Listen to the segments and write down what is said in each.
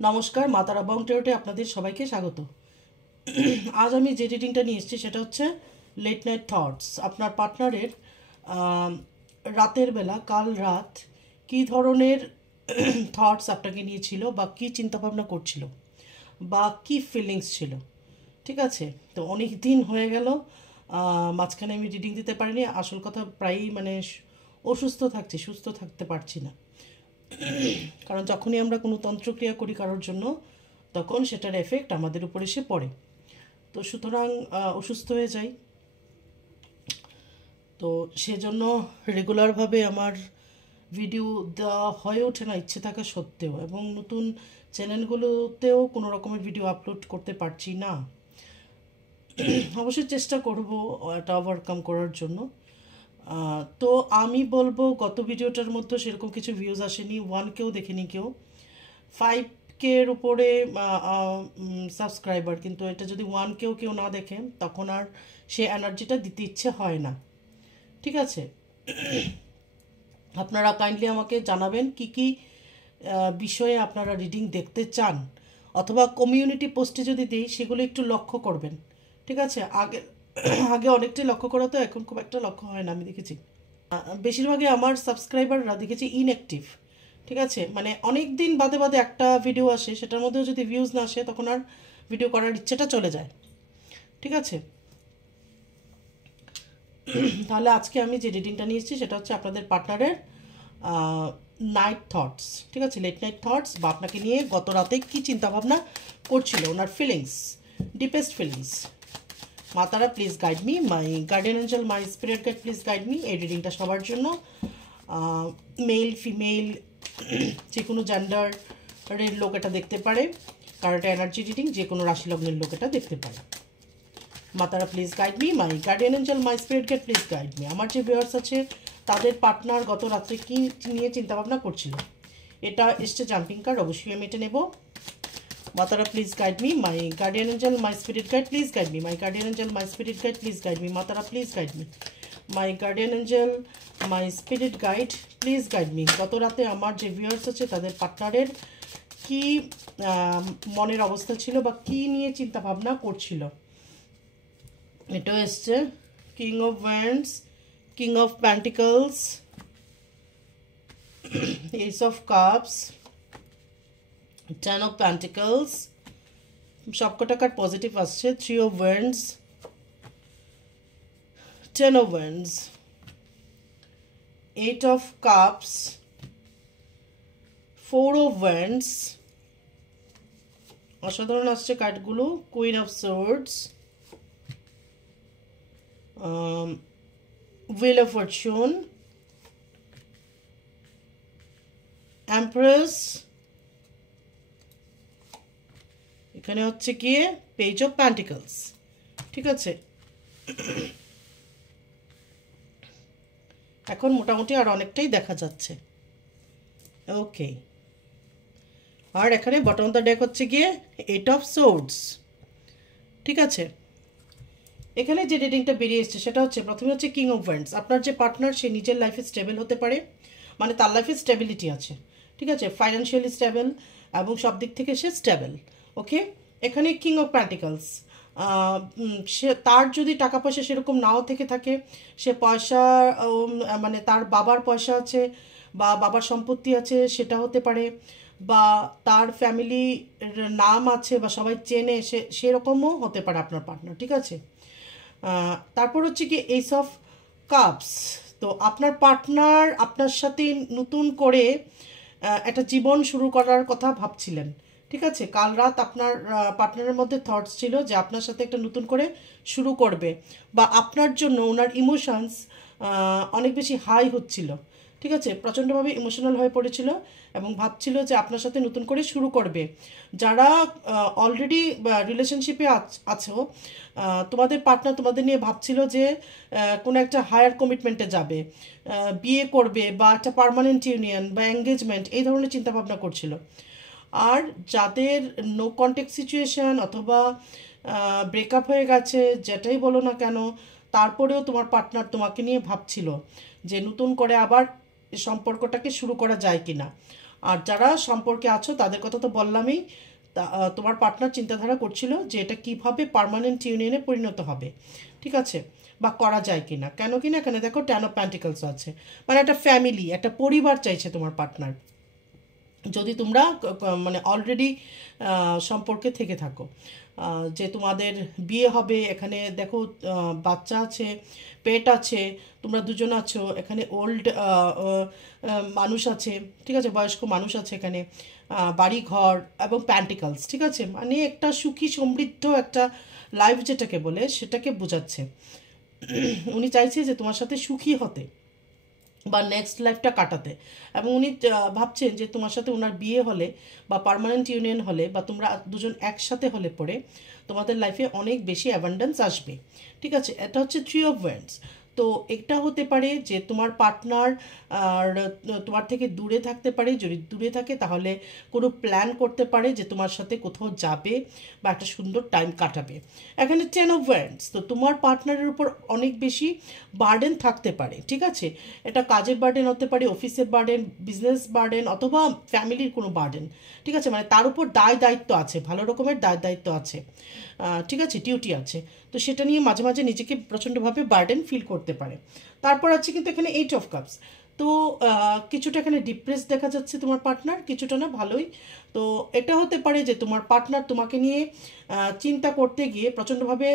নমস্কার, মা তারা বং টেরোটে আপনাদের সবাইকে স্বাগত। আজ আমি যে রিডিংটা নিয়ে এসেছি সেটা হচ্ছে লেট নাইট থটস। আপনার পার্টনারের রাতের বেলা, কাল রাত কী ধরনের থটস আপনাকে নিয়েছিল, বা কী চিন্তাভাবনা করছিল, বা কী ফিলিংস ছিল। ঠিক আছে, তো অনেক দিন হয়ে গেল, মাঝখানে আমি রিডিং দিতে পারিনি। আসল কথা, প্রায়ই অসুস্থ থাকছি, সুস্থ থাকতে পারছি না। কারণ যখনই আমরা কোনো তন্ত্রক্রিয়া করি কারোর জন্য, তখন সেটার এফেক্ট আমাদের উপর এসে পড়ে। তো সুতরাং অসুস্থ হয়ে যাই। তো সেজন্য রেগুলারভাবে আমার ভিডিও দেওয়া হয়ে ওঠে না, ইচ্ছে থাকা সত্ত্বেও, এবং নতুন চ্যানেলগুলোতেও কোনো রকমের ভিডিও আপলোড করতে পারছি না। অবশ্যই চেষ্টা করব এটা ওভারকাম করার জন্য। তো আমি বলবো, গত ভিডিওটার মধ্যে সেরকম কিছু ভিউজ আসেনি, 1Kও দেখেনি কেউ, 5K'র উপরে সাবস্ক্রাইবার, কিন্তু এটা যদি 1Kও কেউ না দেখে, তখন আর সে এনার্জিটা দিতে ইচ্ছে হয় না। ঠিক আছে, আপনারা কাইন্ডলি আমাকে জানাবেন কি কি বিষয়ে আপনারা রিডিং দেখতে চান, অথবা কমিউনিটি পোস্টে যদি দিই সেগুলো একটু লক্ষ্য করবেন। ঠিক আছে, আগে আগে অনেকটাই লক্ষ্য করা, তো এখন খুব একটা লক্ষ্য হয় না আমি দেখেছি। বেশিরভাগই আমার সাবস্ক্রাইবাররা দেখেছি ইনঅ্যাক্টিভ। ঠিক আছে, মানে অনেক দিন বাদে বাদে একটা ভিডিও আসে, সেটার মধ্যেও যদি ভিউজ না আসে, তখন আর ভিডিও করার ইচ্ছেটা চলে যায়। ঠিক আছে, তাহলে আজকে আমি যে রিডিংটা নিয়েছি সেটা হচ্ছে আপনাদের পার্টনারের নাইট থটস। ঠিক আছে, লেট নাইট থটস, বা আপনাকে নিয়ে গত রাতে কী চিন্তাভাবনা করছিল, ওনার ফিলিংস, ডিপেস্ট ফিলিংস। মাতারা please guide me, my guardian angel, my spirit guide please guide me. এই রিডিংটা সবার জন্য, মেল ফিমেল যে কোনো জেন্ডারের লোক এটা দেখতে পারে, কারণ এটা এনার্জি রিডিং, যে কোনো রাশি লগ্নের লোক এটা দেখতে পারে। মাতারা please guide me, my guardian angel, my spirit guide please guide me. আমার যে ভিউয়ার্স আছে, তাদের পার্টনার গত রাত্রে কী নিয়ে চিন্তাভাবনা করছিল। এটা এসছে জাম্পিং কার্ড, অবশ্যই আমি এটা নেব। মাতারা please guide me, my guardian angel, my spirit guide please guide me, my guardian angel, my spirit guide please guide me. মাতারা please guide me, my guardian angel, my spirit guide please guide me. গত রাতে আমার যে viewers আছে, তাদের পার্টনারের কি মনের অবস্থা ছিল, বা কি নিয়ে চিন্তা ভাবনা করছিল। এটাও এসছে king of wands, king of pentacles, S of cups, 10 of pentacles, সবকটা কার্ড পজিটিভ আসছে। 3 of wands, 10 of wands, 8 of cups, 4 of wands, অসাধারণ আসছে কার্ডগুলো। Queen of swords, Wheel of Fortune, Empress, এখানে হচ্ছে কি পেজ অফ প্যান্টিকলস। ঠিক আছে, এখন মোটামুটি আর অনেকটাই দেখা যাচ্ছে। ওকে, আর এখানে বটম অফ দ্য ডেক হচ্ছে গিয়ে 8 অফ সোর্ডস। ঠিক আছে, এখানে যে রিডিংটা বেরিয়ে এসছে সেটা হচ্ছে, প্রথমে হচ্ছে কিং অফ ওয়ান্ডস। আপনার যে পার্টনার, সে নিজের লাইফে স্টেবল হতে পারে, মানে তার লাইফে স্টেবিলিটি আছে। ঠিক আছে, ফাইন্যান্সিয়ালি স্টেবল, এবং সব দিক থেকে সে স্টেবল। ওকে, এখানে কিং অফ প্যান্টিকলস, সে তার যদি টাকা পয়সা সেরকম নাও থেকে থাকে, সে পয়সা মানে তার বাবার পয়সা আছে, বা বাবার সম্পত্তি আছে, সেটা হতে পারে, বা তার ফ্যামিলির নাম আছে, বা সবাই চেনে, সেরকমও হতে পারে আপনার পার্টনার। ঠিক আছে, তারপর হচ্ছে কি এস অফ কাপস। তো আপনার পার্টনার আপনার সাথে নতুন করে একটা জীবন শুরু করার কথা ভাবছিলেন। ঠিক আছে, কাল রাত আপনার পার্টনারের মধ্যে থটস ছিল যে আপনার সাথে একটা নতুন করে শুরু করবে, বা আপনার জন্য ওনার ইমোশনস অনেক বেশি হাই হচ্ছিল। ঠিক আছে, প্রচণ্ডভাবে ইমোশনাল হয়ে পড়েছিল, এবং ভাবছিল যে আপনার সাথে নতুন করে শুরু করবে। যারা অলরেডি রিলেশনশিপে আছো, তোমাদের পার্টনার তোমাদের নিয়ে ভাবছিল যে কোনো একটা হায়ার কমিটমেন্টে যাবে, বিয়ে করবে, বা একটা পার্মানেন্ট ইউনিয়ন বা এঙ্গেজমেন্ট, এই ধরনের চিন্তাভাবনা করছিল। আর যাদের নো কন্ট্যাক্ট সিচুয়েশান, অথবা ব্রেকআপ হয়ে গেছে, যেটাই বলো না কেন, তারপরেও তোমার পার্টনার তোমাকে নিয়ে ভাবছিল যে নতুন করে আবার সম্পর্কটাকে শুরু করা যায় কি না। আর যারা সম্পর্কে আছো তাদের কথা তো বললামই। তোমার পার্টনার চিন্তাধারা করছিল যে এটা কিভাবে পার্মানেন্ট ইউনিয়নে পরিণত হবে, ঠিক আছে, বা করা যায় কিনা। কেন কিনা এখানে দেখো 10 অফ পেন্টিকলস আছে, মানে একটা ফ্যামিলি, একটা পরিবার চাইছে তোমার পার্টনার, যদি তোমরা মানে অলরেডি সম্পর্কে থেকে থাকো। যে তোমাদের বিয়ে হবে, এখানে দেখো বাচ্চা আছে, পেট আছে, তোমরা দুজন আছো, এখানে ওল্ড মানুষ আছে, ঠিক আছে, বয়স্ক মানুষ আছে এখানে, বাড়ি ঘর এবং প্যান্টিকলস, ঠিক আছে, মানে একটা সুখী সমৃদ্ধ একটা লাইফ যেটাকে বলে সেটাকে বোঝাচ্ছে। উনি চাইছে যে তোমার সাথে সুখী হতে বা নেক্সট লাইফটা কাটাতে, এবং উনি ভাবছেন যে তোমার সাথে ওনার বিয়ে হলে বা পার্মানেন্ট ইউনিয়ন হলে বা তোমরা দুজন একসাথে হলে পরে তোমাদের লাইফে অনেক বেশি অ্যাবান্ডেন্স আসবে, ঠিক আছে। এটা হচ্ছে 3 অফ ওয়ান্ডস। তো এটা হতে পারে যে তোমার পার্টনার আর তোমার থেকে দূরে থাকতে পারে, যদি দূরে থাকে তাহলে কোনো প্ল্যান করতে পারে যে তোমার সাথে কোথাও যাবে বা একটা সুন্দর টাইম কাটাবে। এখানে 10 অফ ওয়ান্ডস, তো তোমার পার্টনারের উপর অনেক বেশি বার্ডেন থাকতে পারে, ঠিক আছে। এটা কাজের বার্ডেন হতে পারে, অফিসের বার্ডেন, বিজনেস বার্ডেন, অথবা ফ্যামিলির কোনো বার্ডেন, ঠিক আছে, মানে তার উপর দায় দায়িত্ব আছে, ভালো রকমের দায় দায়িত্ব আছে, ঠিক আছে, ডিউটি আছে। তো সেটা নিয়ে মাঝে মাঝে নিজেকে প্রচণ্ডভাবে বার্ডেন ফিল করতে পারে। তারপর আছে কিন্তু এখানে 8 অফ কাপস। তো কিছুটা এখানে ডিপ্রেস দেখা যাচ্ছে তোমার পার্টনার, কিছুটা না ভালোই। তো এটা হতে পারে যে তোমার পার্টনার তোমাকে নিয়ে চিন্তা করতে গিয়ে প্রচণ্ডভাবে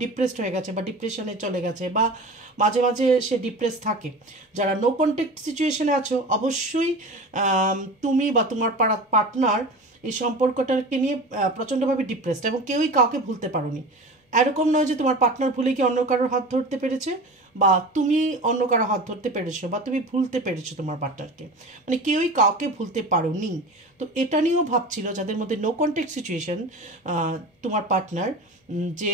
ডিপ্রেসড হয়ে গেছে বা ডিপ্রেশনে চলে গেছে, বা মাঝে মাঝে সে ডিপ্রেস থাকে। যারা নো কন্ট্যাক্ট সিচুয়েশনে আছো, অবশ্যই তুমি বা তোমার পার্টনার এই সম্পর্কটাকে নিয়ে প্রচণ্ডভাবে ডিপ্রেসড, এবং কেউই কাউকে ভুলতে পারোনি। এরকম নয় যে তোমার পার্টনার ভুলে কি অন্য কারোর হাত ধরতে পেরেছে, বা তুমি অন্য কারো হাত ধরতে পেরেছো, বা তুমি ভুলতে পেরেছো তোমার পার্টনারকে, মানে কেউই কাউকে ভুলতে পারোনি। তো এটা নিয়েও ভাবছিল যাদের মধ্যে নো কন্ট্যাক্ট সিচুয়েশন, তোমার পার্টনার, যে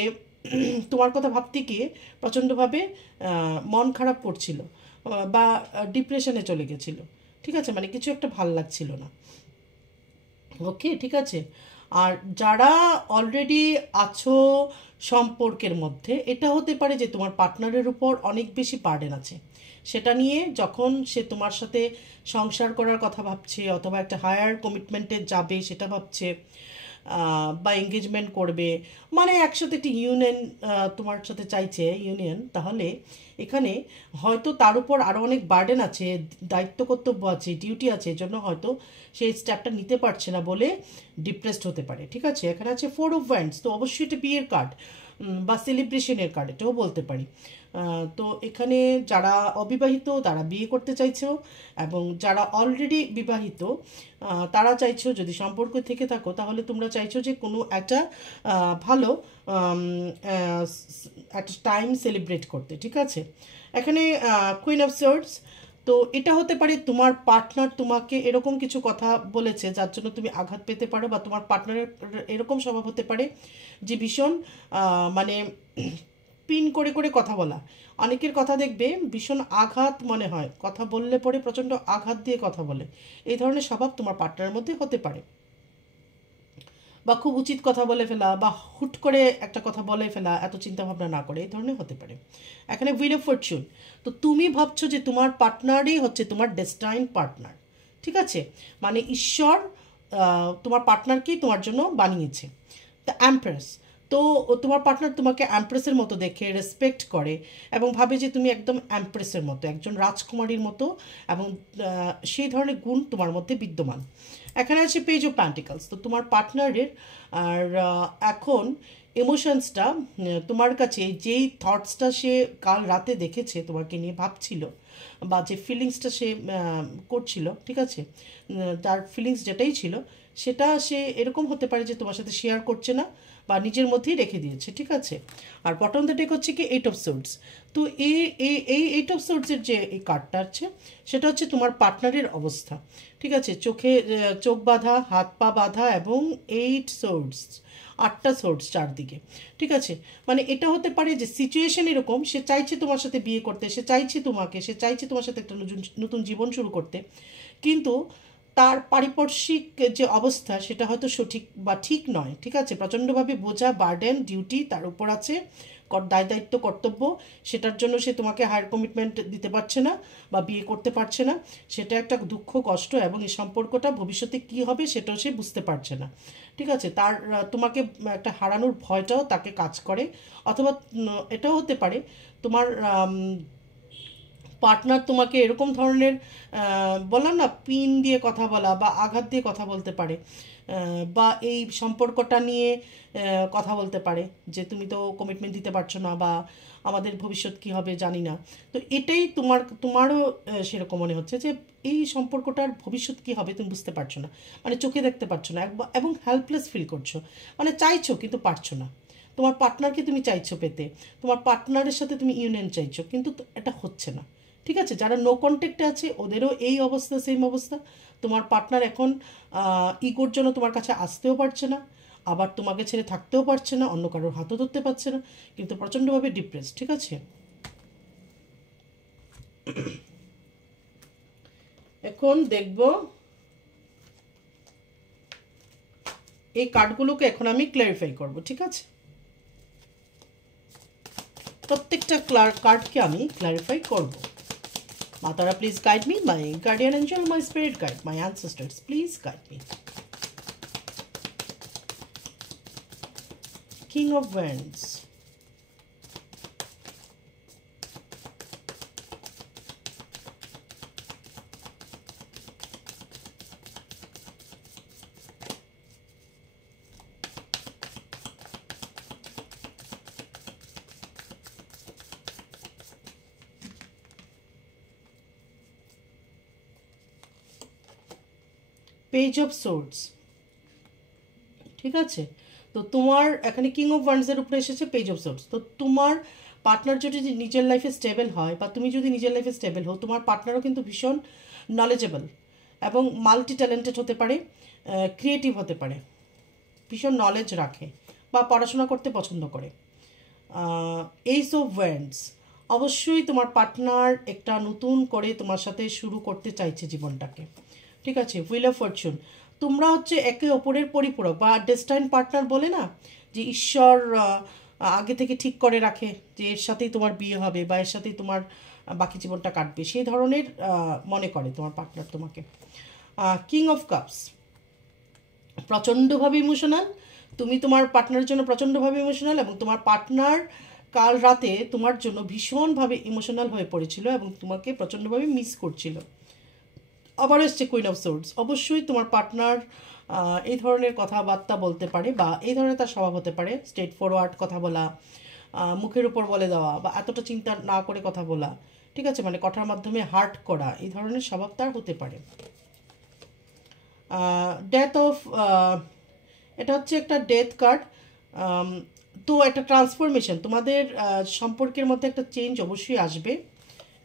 তোমার কথা ভাবতে গিয়ে প্রচণ্ডভাবে মন খারাপ করছিল বা ডিপ্রেশনে চলে গেছিল, ঠিক আছে, মানে কিছু একটা ভাল লাগছিল না। ওকে, ঠিক আছে। আর যারা অলরেডি আছো সম্পর্কের মধ্যে, এটা হতে পারে যে তোমার পার্টনারের উপর অনেক বেশি বার্ডেন আছে, সেটা নিয়ে যখন সে তোমার সাথে সংসার করার কথা ভাবছে অথবা একটা হায়ার কমিটমেন্টে যাবে সেটা ভাবছে, বা এঙ্গেজমেন্ট করবে, মানে একসাথে একটি ইউনিয়ন তোমার সাথে চাইছে ইউনিয়ন, তাহলে এখানে হয়তো তার উপর আরও অনেক বার্ডেন আছে, দায়িত্ব কর্তব্য আছে, ডিউটি আছে, এজন্য হয়তো সেই স্টেপটা নিতে পারছে না বলে ডিপ্রেসড হতে পারে, ঠিক আছে। এখানে আছে 4 অফ ওয়ান্ডস, তো অবশ্যই এটা বিয়ের কার্ড বা সেলিব্রেশনের কার্ড, এটাও বলতে পারি। তো এখানে যারা অবিবাহিত তারা বিয়ে করতে চাইছো, এবং যারা অলরেডি বিবাহিত তারা চাইছো যদি সম্পর্ক থেকে থাকো তাহলে তোমরা চাইছো যে কোনো একটা ভালো একটা টাইম সেলিব্রেট করতে, ঠিক আছে। এখানে কুইন অফ সোর্ডস, তো এটা হতে পারে তোমার পার্টনার তোমাকে এরকম কিছু কথা বলেছে যার জন্য তুমি আঘাত পেতে পারো, বা তোমার পার্টনারের এরকম স্বভাব হতে পারে যে ভীষণ মানে পিন করে করে কথা বলা। অনেকের কথা দেখবে ভীষণ আঘাত মনে হয়, কথা বললে পরে প্রচণ্ড আঘাত দিয়ে কথা বলে, এই ধরনের স্বভাব তোমার পার্টনারের মধ্যে হতে পারে। বা খুব উচিত কথা বলে ফেলা, বা হুট করে একটা কথা বলে ফেলা এত চিন্তা ভাবনা না করে, এই ধরনের হতে পারে। এখানে হুইল অফ ফরচুন, তো তুমি ভাবছো যে তোমার পার্টনারই হচ্ছে তোমার ডেস্টাইন পার্টনার, ঠিক আছে, মানে ঈশ্বর তোমার পার্টনারকেই তোমার জন্য বানিয়েছে। দ্য এমপ্রেস, তো তোমার পার্টনার তোমাকে এমপ্রেসের মতো দেখে রেসপেক্ট করে এবং ভাবে যে তুমি একদম এমপ্রেসের মতো, একজন রাজকুমারীর মতো, এবং সেই ধরনের গুণ তোমার মধ্যে বিদ্যমান। এখানে আছে পেজ অফ প্যান্টিকলস, তো তোমার পার্টনারের আর এখন ইমোশনসটা তোমার কাছে, যেই থটসটা সে কাল রাতে দেখেছে তোমাকে নিয়ে ভাবছিল, বা যে ফিলিংসটা সে করছিল, ঠিক আছে, তার ফিলিংস যেটাই ছিল সেটা সে এরকম হতে পারে যে তোমার সাথে শেয়ার করছে না বা নিজের মধ্যেই রেখে দিয়েছে, ঠিক আছে। আর বটম দ্য ডেক হচ্ছে কি 8 অফ সোর্ডস, তো এই 8 অফ সোর্ডসের যে এই কার্ডটা আছে সেটা হচ্ছে তোমার পার্টনারের অবস্থা, ঠিক আছে, চোখ বাঁধা, হাত পা বাঁধা, এবং 8 সোর্ডস, 8টা সোর্স চারদিকে, ঠিক আছে। মানে এটা হতে পারে যে সিচুয়েশন এরকম, সে চাইছে তোমার সাথে বিয়ে করতে, সে চাইছে তোমার সাথে একটা নতুন জীবন শুরু করতে, কিন্তু তার পারিপার্শ্বিক যে অবস্থা সেটা হয়তো সঠিক বা ঠিক নয়, ঠিক আছে, প্রচণ্ডভাবে বোঝা, বার্ডেন, ডিউটি তার উপর আছে, দায় দায়িত্ব কর্তব্য, সেটার জন্য সে তোমাকে হায়ার কমিটমেন্ট দিতে পারছে না বা বিয়ে করতে পারছে না, সেটা একটা দুঃখ কষ্ট, এবং এই সম্পর্কটা ভবিষ্যতে কি হবে সেটাও সে বুঝতে পারছে না। ঠিক আছে, তার তোমাকে একটা হারানোর ভয়টাও তাকে কাজ করে। অথবা এটাও হতে পারে তোমার পার্টনার তোমাকে এরকম ধরনের বললাম না, পিন দিয়ে কথা বলা বা আঘাত দিয়ে কথা বলতে পারে, বা এই সম্পর্কটা নিয়ে কথা বলতে পারে যে তুমি তো কমিটমেন্ট দিতে পারছো না, বা আমাদের ভবিষ্যৎ কি হবে জানি না। তো এটাই তোমারও সেরকম মনে হচ্ছে যে এই সম্পর্কটার ভবিষ্যৎ কি হবে তুমি বুঝতে পারছো না, মানে চোখে দেখতে পারছো না, এবং হেল্পলেস ফিল করছো, মানে চাইছো কিন্তু পারছো না। তোমার পার্টনারকে তুমি চাইছো পেতে, তোমার পার্টনারের সাথে তুমি ইউনিয়ন চাইছো, কিন্তু এটা হচ্ছে না। ঠিক আছে, যারা নো কন্ট্যাক্টে আছে ওদেরও এই অবস্থা, সেম অবস্থা। তোমার পার্টনার এখন ইগোর জন্য তোমার কাছে আসতেও পারছে না, আবার তোমাকে ছেড়ে থাকতেও পারছে না, অন্য কারোর হাতও ধরতে পারছে না, কিন্তু প্রচণ্ডভাবে ডিপ্রেস। ঠিক আছে, এখন দেখব এই কার্ডগুলোকে এখন আমি ক্ল্যারিফাই করব। ঠিক আছে, প্রত্যেকটা কার্ডকে আমি ক্ল্যারিফাই করব। মাতারা, please guide me, my guardian angel, my spirit guide, my ancestors, please guide me. King of wands, page of swords. ঠিক আছে, তো তোমার এখানে কিং অফ ওয়ান্ডসের উপরে এসেছে পেজ অফ সোর্ডস। তো তোমার পার্টনার যদি নিজের লাইফে স্টেবল হয়, বা তুমি যদি নিজের লাইফে স্টেবল হও, তোমার পার্টনারও কিন্তু ভীষণ নলেজেবল এবং মাল্টি ট্যালেন্টেড হতে পারে, ক্রিয়েটিভ হতে পারে, ভীষণ নলেজ রাখে বা পড়াশোনা করতে পছন্দ করে। এইস অফ ওয়ান্ডস, অবশ্যই তোমার পার্টনার একটা নতুন করে তোমার সাথে শুরু করতে চাইছে জীবনটাকে। ঠিক আছে, হুইল অফ ফরচুন, তোমরা হচ্ছে একে অপরের পরিপূরক, বা ডেস্টাইন পার্টনার বলে না, যে ঈশ্বর আগে থেকে ঠিক করে রাখে যে এর সাথেই তোমার বিয়ে হবে বা এর সাথেই তোমার বাকি জীবনটা কাটবে, সেই ধরনের মনে করে তোমার পার্টনার তোমাকে। কিং অফ কাপস, প্রচণ্ডভাবে ইমোশনাল, তুমি তোমার পার্টনারের জন্য প্রচণ্ডভাবে ইমোশনাল, এবং তোমার পার্টনার কাল রাতে তোমার জন্য ভীষণভাবে ইমোশনাল হয়ে পড়েছিল এবং তোমাকে প্রচণ্ডভাবে মিস করছিল। আবার এসছে কুইন অফ সোর্ডস, অবশ্যই তোমার পার্টনার এই ধরনের কথাবার্তা বলতে পারে, বা এই ধরনের তার স্বভাব হতে পারে, স্ট্রেট ফরওয়ার্ড কথা বলা, মুখের উপর বলে দেওয়া, বা এতটা চিন্তা না করে কথা বলা। ঠিক আছে, মানে কথার মাধ্যমে হার্ট করা, এই ধরনের স্বভাব তার হতে পারে। ডেথ অফ, এটা হচ্ছে একটা ডেথ কার্ড। তো একটা ট্রান্সফরমেশন, তোমাদের সম্পর্কের মধ্যে একটা চেঞ্জ অবশ্যই আসবে,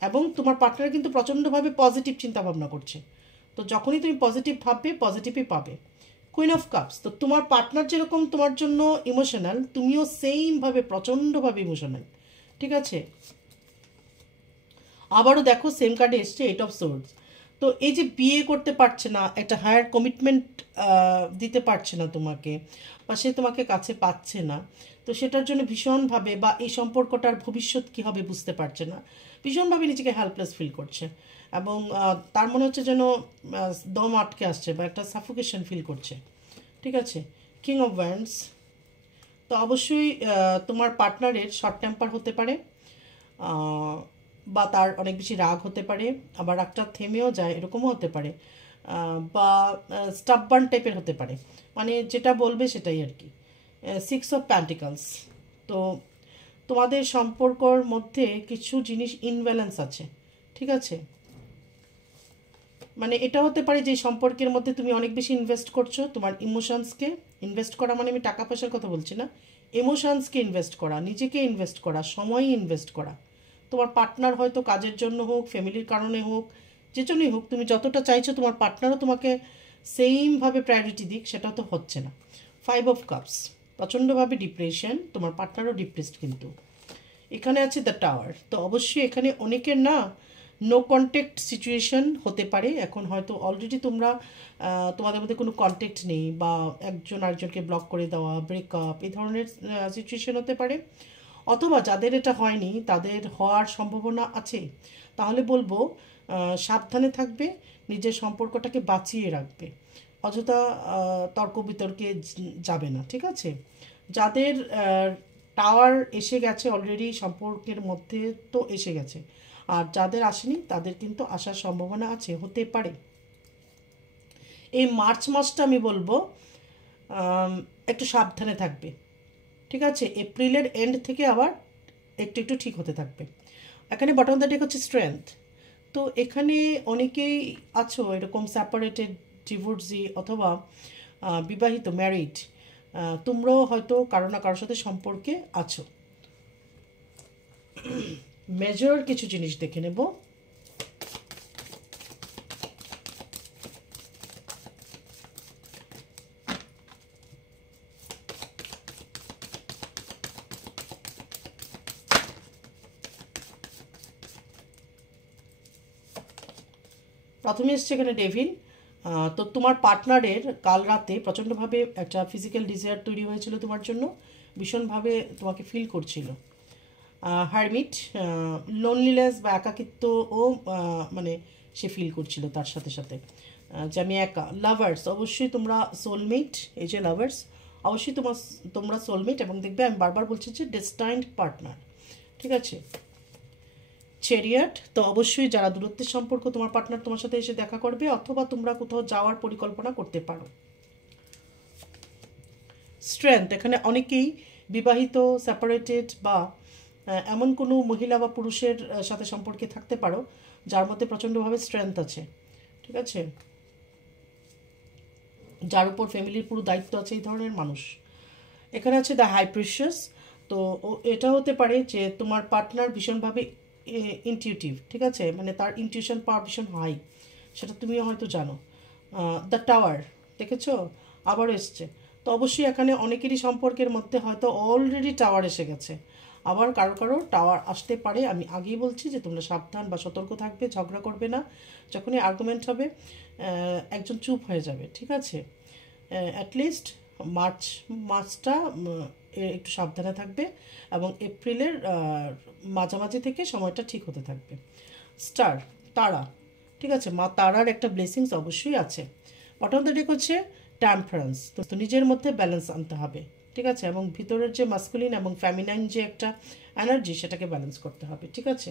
এবং তোমার পার্টনার কিন্তু প্রচণ্ডভাবে পজিটিভ চিন্তা ভাবনা করছে। তো যখনই তুমি পজিটিভ ভাববে, পজিটিভই পাবে। কুইন অফ কাপস, তো তোমার পার্টনার যেরকম তোমার জন্য ইমোশনাল, তুমিও সেইমভাবে প্রচণ্ডভাবে ইমোশনাল। ঠিক আছে, আবারও দেখো সেম কার্ডে এসছে এইট অফ সোর্ডস। তো এই যে বিয়ে করতে পারছে না, একটা হায়ার কমিটমেন্ট দিতে পারছে না তোমাকে, বা সে তোমাকে কাছে পাচ্ছে না, তো সেটার জন্য ভীষণভাবে, বা এই সম্পর্কটার ভবিষ্যৎ কী হবে বুঝতে পারছে না, ভীষণভাবে নিজেকে হেল্পলেস ফিল করছে, এবং তার মনে হচ্ছে যেন দম আটকে আসছে বা একটা সাফোকেশন ফিল করছে। ঠিক আছে, কিং অফ ওয়ান্ডস, তো অবশ্যই তোমার পার্টনারের শর্ট টেম্পার হতে পারে, বা তার অনেক বেশি রাগ হতে পারে, আবার রাগটা থেমেও যায় এরকমও হতে পারে, বা স্টাববার্ন টাইপের হতে পারে, মানে যেটা বলবে সেটাই আর কি। সিক্স অফ প্যান্টিকলস, তো তোমাদের সম্পর্কর মধ্যে কিছু জিনিস ইনব্যালেন্স আছে। ঠিক আছে, মানে এটা হতে পারে যে সম্পর্কের মধ্যে তুমি অনেক বেশি ইনভেস্ট করছো তোমার ইমোশনসকে। ইনভেস্ট করা মানে আমি টাকা পয়সার কথা বলছি না, ইমোশনসকে ইনভেস্ট করা, নিজেকে ইনভেস্ট করা, সময় ইনভেস্ট করা। তোমার পার্টনার হয়তো কাজের জন্য হোক, ফ্যামিলির কারণে হোক, যে জন্যই হোক, তুমি যতটা চাইছো তোমার পার্টনারও তোমাকে সেইমভাবে প্রায়োরিটি দিক, সেটা তো হচ্ছে না। ফাইভ অফ কাপস, প্রচণ্ডভাবে ডিপ্রেশন, তোমার পার্টনারও ডিপ্রেসড কিন্তু। এখানে আছে দ্য টাওয়ার, তো অবশ্যই এখানে অনেকের না নো কন্ট্যাক্ট সিচুয়েশন হতে পারে। এখন হয়তো অলরেডি তোমরা তোমাদের মধ্যে কোনো কন্ট্যাক্ট নেই, বা একজন আরেকজনকে ব্লক করে দেওয়া, ব্রেকআপ, এই ধরনের সিচুয়েশন হতে পারে। অথবা যাদের এটা হয়নি তাদের হওয়ার সম্ভাবনা আছে, তাহলে বলবো সাবধানে থাকবে, নিজের সম্পর্কটাকে বাঁচিয়ে রাখবে, অযথা তর্ক বিতর্কে যাবে না, ঠিক আছে? যাদের টাওয়ার এসে গেছে অলরেডি সম্পর্কের মধ্যে তো এসে গেছে, আর যাদের আসেনি তাদের কিন্তু আসার সম্ভাবনা আছে, হতে পারে। এই মার্চ মাসটা আমি বলবো একটু সাবধানে থাকবে, ঠিক আছে? এপ্রিলের এন্ড থেকে আবার একটু একটু ঠিক হতে থাকবে। এখানে বটম অফ দ্য ডেক হচ্ছে স্ট্রেংথ। তো এখানে অনেকেই আছো এরকম সেপারেটেড, ডিভোর্সি অথবা বিবাহিত, ম্যারিড, তোমরাও হয়তো কারো না কারোর সাথে সম্পর্কে আছো। মেজর কিছু জিনিস দেখে নেব। প্রথমে এসছে এখানে ডেভিল। তো তোমার পার্টনারের কাল রাতে প্রচণ্ডভাবে একটা ফিজিক্যাল ডিজায়ার তৈরি হয়েছিল তোমার জন্য, ভীষণভাবে তোমাকে ফিল করছিল। হারমিট, লোনলিনেস বা একাকিত্বও মানে সে ফিল করছিল তার সাথে সাথে, যে আমি একা। লাভার্স, অবশ্যই তোমরা সোলমেট, এই যে লাভার্স, অবশ্যই তোমরা সোলমেট, এবং দেখবে আমি বারবার বলছি যে ডেস্টাইন্ড পার্টনার, ঠিক আছে? চ্যারিয়ট, তো অবশ্যই যারা দূরত্বের সম্পর্ক, তোমার পার্টনার তোমার সাথে এসে দেখা করবে, অথবা তোমরা কোথাও যাওয়ার পরিকল্পনা করতে পারো। স্ট্রেংথ, এখানে অনেকেই বিবাহিত, সেপারেটেড বা এমন কোনো মহিলা বা পুরুষের সাথে সম্পর্কে থাকতে পারো যার মধ্যে প্রচণ্ডভাবে স্ট্রেংথ আছে, ঠিক আছে? যার উপর ফ্যামিলির পুরো দায়িত্ব আছে, এই ধরনের মানুষ। এখানে আছে দ্য হাই প্রিশিয়াস। তো এটা হতে পারে যে তোমার পার্টনার ভীষণভাবে ইনটিউটিভ, ঠিক আছে? মানে তার ইনটিউশন পাওয়ার ভীষণ হাই, সেটা তুমিও হয়তো জানো। দ্য টাওয়ার দেখেছো, আবারও এসছে। তো অবশ্যই এখানে অনেকেরই সম্পর্কের মধ্যে হয়তো অলরেডি টাওয়ার এসে গেছে, আবার কারো কারো টাওয়ার আসতে পারে। আমি আগেই বলছি যে তোমরা সাবধান বা সতর্ক থাকবে, ঝগড়া করবে না, যখনই আর্গুমেন্ট হবে একজন চুপ হয়ে যাবে, ঠিক আছে? অ্যাটলিস্ট মার্চটা একটু সাবধানে থাকবে, এবং এপ্রিলের মাঝামাঝি থেকে সময়টা ঠিক হতে থাকবে। স্টার, তারা, ঠিক আছে? মা তারার একটা ব্লেসিংস অবশ্যই আছে। বটম অফ দ্য ডেক হচ্ছে টেম্পারেন্স। তো নিজের মধ্যে ব্যালেন্স আনতে হবে, ঠিক আছে? এবং ভিতরের যে মাস্কুলিন এবং ফ্যামিনাইন যে একটা এনার্জি, সেটাকে ব্যালেন্স করতে হবে, ঠিক আছে?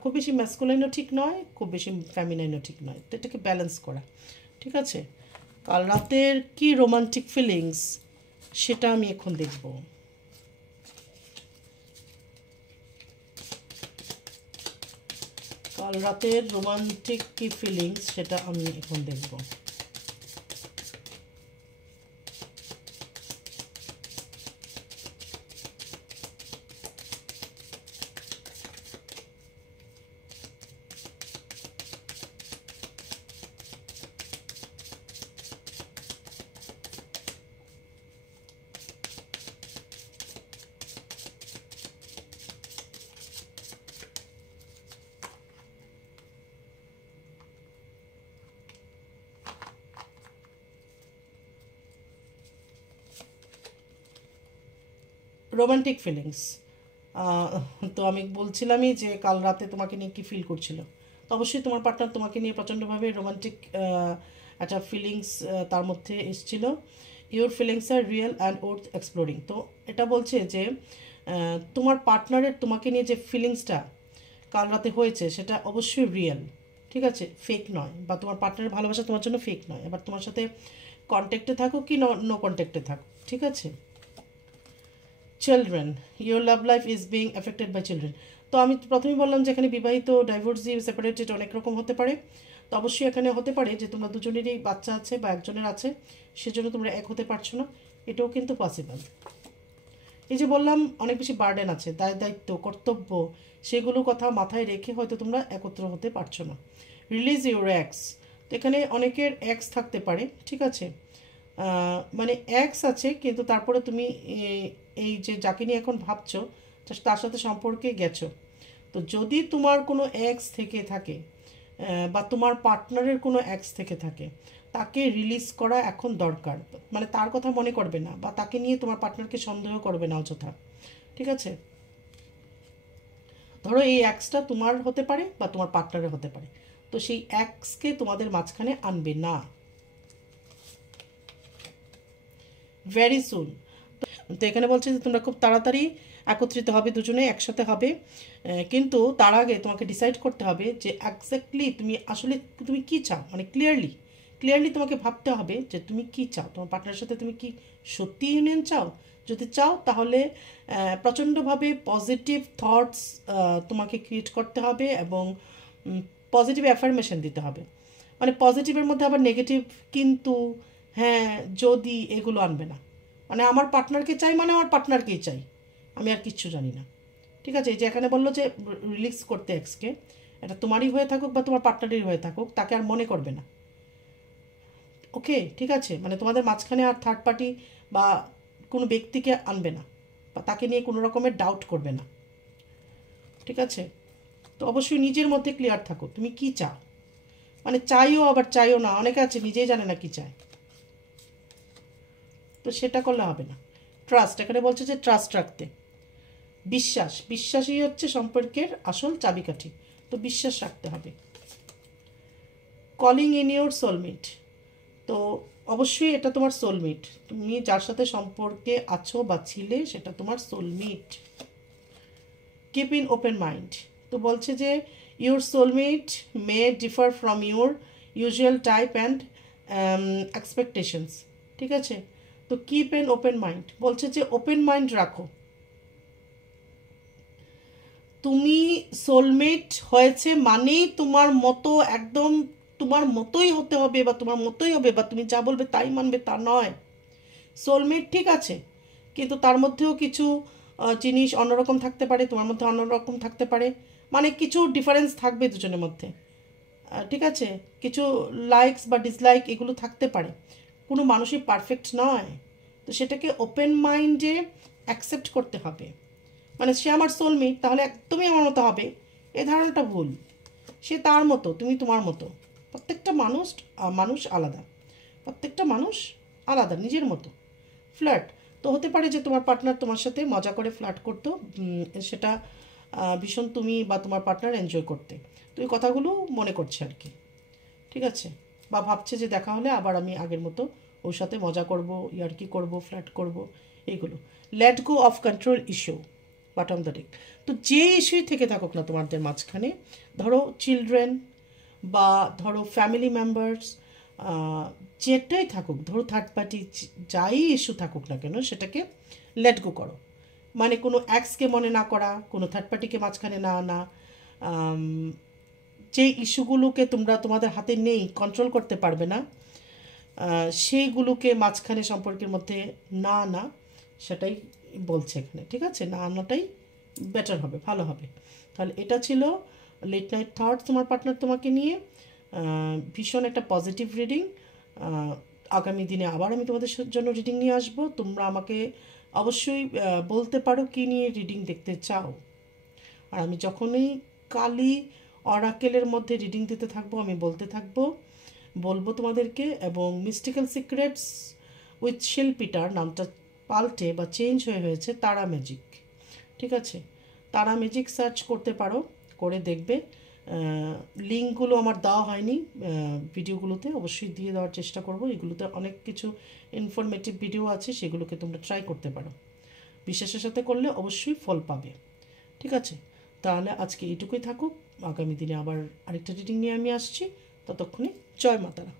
খুব বেশি ম্যাস্কুলাইনও ঠিক নয়, খুব বেশি ফ্যামিনাইনও ঠিক নয়, তো এটাকে ব্যালেন্স করা, ঠিক আছে? কাল রাতের কি রোমান্টিক ফিলিংস সেটা আমি এখন দেখব। কাল রাতের রোমান্টিক কি ফিলিংস সেটা আমি এখন দেখব। রোমান্টিক ফিলিংস, তো আমি বলছিলামই যে কাল রাতে তোমাকে নিয়ে কী ফিল করছিল। তো অবশ্যই তোমার পার্টনার তোমাকে নিয়ে প্রচণ্ডভাবে রোমান্টিক একটা ফিলিংস তার মধ্যে এসেছিল। Your feelings are real and worth exploring. তো এটা বলছে যে তোমার পার্টনারের তোমাকে নিয়ে যে ফিলিংসটা কাল রাতে হয়েছে সেটা অবশ্যই রিয়েল, ঠিক আছে? ফেক নয়, বা তোমার পার্টনারের ভালোবাসা তোমার জন্য ফেক নয়। এবার তোমার সাথে কন্ট্যাক্টে থাকো কি নো কন্ট্যাক্টে থাকো, ঠিক আছে? Children, your love life is being affected by children. তো আমি প্রথমেই বললাম যে এখানে বিবাহিত, ডাইভোর্সি, সেপারেটেড অনেক রকম হতে পারে। তো অবশ্যই এখানে হতে পারে যে তোমরা দুজনেরই বাচ্চা আছে বা একজনের আছে, সেজন্য তোমরা এক হতে পারছো না, এটাও কিন্তু পসিবল। এই যে বললাম অনেক বেশি বার্ডেন আছে, দায়িত্ব, কর্তব্য, সেগুলো কথা মাথায় রেখে হয়তো তোমরা একত্র হতে পারছো না। রিলিজ ইউর এক্স, তো এখানে অনেকের এক্স থাকতে পারে, ঠিক আছে? মানে এক্স আছে, কিন্তু তারপরে তুমি এই যে যাকে নিয়ে এখন ভাবছো তার সাথে সম্পর্কে গেছো। তো যদি তোমার কোনো এক্স থেকে থাকে বা তোমার পার্টনারের কোনো এক্স থেকে থাকে, তাকে রিলিজ করা এখন দরকার। মানে তার কথা মনে করবে না, বা তাকে নিয়ে তোমার পার্টনারকে সন্দেহ করবে না অযথা, ঠিক আছে? ধরো এই এক্সটা তোমার হতে পারে বা তোমার পার্টনারের হতে পারে, তো সেই এক্সকে তোমাদের মাঝখানে আনবে না ভেরি সুন। তো এখানে বলছে যে তোমরা খুব তাড়াতাড়ি একত্রিত হবে, দুজনে একসাথে হবে, কিন্তু তার আগে তোমাকে ডিসাইড করতে হবে যে এক্স্যাক্টলি তুমি আসলে তুমি কী চাও, মানে ক্লিয়ারলি তোমাকে ভাবতে হবে যে তুমি কী চাও, তোমার পার্টনারের সাথে তুমি কি সত্যি ইউনিয়ন চাও। যদি চাও তাহলে প্রচণ্ডভাবে পজিটিভ থটস তোমাকে ক্রিয়েট করতে হবে এবং পজিটিভ অ্যাফার্মেশন দিতে হবে। মানে পজিটিভের মধ্যে আবার নেগেটিভ কিন্তু, হ্যাঁ, যদি, এগুলো আনবে না। মানে আমার পার্টনারকে চাই মানে আমার পার্টনারকেই চাই, আমি আর কিচ্ছু জানি না। ঠিক আছে, এই যে এখানে বললো যে রিলিজ করতে এক্সকে, এটা তোমারই হয়ে থাকুক বা তোমার পার্টনারের হয়ে থাকুক, তাকে আর মনে করবে না। ওকে, ঠিক আছে, মানে তোমাদের মাঝখানে আর থার্ড পার্টি বা কোনো ব্যক্তিকে আনবে না বা তাকে নিয়ে কোনো রকমের ডাউট করবে না। ঠিক আছে, তো অবশ্যই নিজের মধ্যে ক্লিয়ার থাকো তুমি কি চাও, মানে চাইও আবার চাইও না, অনেকে আছে নিজেই জানে না কি চায়, তো সেটা করলে হবে না। ট্রাস্ট, এখানে বলছে যে ট্রাস্ট রাখতে, বিশ্বাসই হচ্ছে সম্পর্কের আসল চাবিকাঠি, তো বিশ্বাস রাখতে হবে। কলিং ইন ইউর সোলমেট, তো অবশ্যই এটা তোমার সোলমেট, তুমি যার সাথে সম্পর্কে আছো বা ছিলে সেটা তোমার soulmate. Keep in open mind, তো বলছে যে your soulmate May differ from your usual type and expectations. ঠিক আছে, তো কিপ এন ওপেন মাইন্ড বলছে যে ওপেন মাইন্ড রাখো। তুমি সোলমেট হয়েছে মানেই তোমার মতো একদম তোমার মতোই হতে হবে বা তোমার মতোই হবে বা তুমি যা বলবে তাই মানবে তা নয়। সোলমেট ঠিক আছে, কিন্তু তার মধ্যেও কিছু জিনিস অন্যরকম থাকতে পারে, তোমার মধ্যে অন্যরকম থাকতে পারে, মানে কিছু ডিফারেন্স থাকবে দুজনের মধ্যে। ঠিক আছে, কিছু লাইকস বা ডিসলাইক এগুলো থাকতে পারে, কোনো মানুষই পারফেক্ট নয়, তো সেটাকে ওপেন মাইন্ডে অ্যাকসেপ্ট করতে হবে। মানে সে আমার সোলমেট তাহলে একদমই আমার মতো হবে, এই ধারণাটা ভুল। সে তার মতো, তুমি তোমার মতো, প্রত্যেকটা মানুষ আলাদা, প্রত্যেকটা মানুষ আলাদা নিজের মতো। ফ্ল্যাট তো হতে পারে যে তোমার পার্টনার তোমার সাথে মজা করে ফ্ল্যাট করতো, সেটা ভীষণ তুমি বা তোমার পার্টনার এনজয় করতে, তো এই কথাগুলো মনে করছে আর কি। ঠিক আছে, বা ভাবছে যে দেখা হলে আবার আমি আগের মতো ওর সাথে মজা করব, ইয়ার্কি করব, ফ্ল্যাট করব, এইগুলো। Let go of control issue, bottom the deck. তো যে ইস্যুই থেকে থাকুক না তোমাদের মাঝখানে, ধরো চিলড্রেন বা ধরো ফ্যামিলি মেম্বার্স, যেটাই থাকুক, ধরো থার্ড পার্টি, যাই ইস্যু থাকুক না কেন সেটাকে লেট গো করো। মানে কোনো এক্সকে মনে না করা, কোনো থার্ড পার্টিকে মাঝখানে না আনা, যে ইস্যুগুলোকে তোমরা তোমাদের হাতে নেই, কন্ট্রোল করতে পারবে না, সেইগুলোকে মাঝখানে সম্পর্কের মধ্যে না আনা, সেটাই বলছে এখানে। ঠিক আছে, না আনাটাই বেটার হবে, ভালো হবে। তাহলে এটা ছিল লেট নাইট থটস তোমার পার্টনার তোমাকে নিয়ে, ভীষণ একটা পজিটিভ রিডিং। আগামী দিনে আবার আমি তোমাদের জন্য রিডিং নিয়ে আসবো, তোমরা আমাকে অবশ্যই বলতে পারো কী নিয়ে রিডিং দেখতে চাও। আর আমি যখনই কালি অরাকেলের মধ্যে রিডিং দিতে থাকবো আমি বলবো তোমাদেরকে। এবং মিস্টিক্যাল সিক্রেটস উইথ শিল্পিটার নামটা পাল্টে বা চেঞ্জ হয়েছে তারা ম্যাজিক। ঠিক আছে, তারা ম্যাজিক সার্চ করতে পারো, করে দেখবে। লিঙ্কগুলো আমার দেওয়া হয়নি ভিডিওগুলোতে, অবশ্যই দিয়ে দেওয়ার চেষ্টা করব। এগুলোতে অনেক কিছু ইনফরমেটিভ ভিডিও আছে, সেগুলোকে তোমরা ট্রাই করতে পারো, বিশ্বাসের সাথে করলে অবশ্যই ফল পাবে। ঠিক আছে, তাহলে আজকে এইটুকুই থাকুক, আগামী দিনে আবার আরেকটা রিডিং নিয়ে আমি আসছি, ততক্ষণে জয় মাতারা।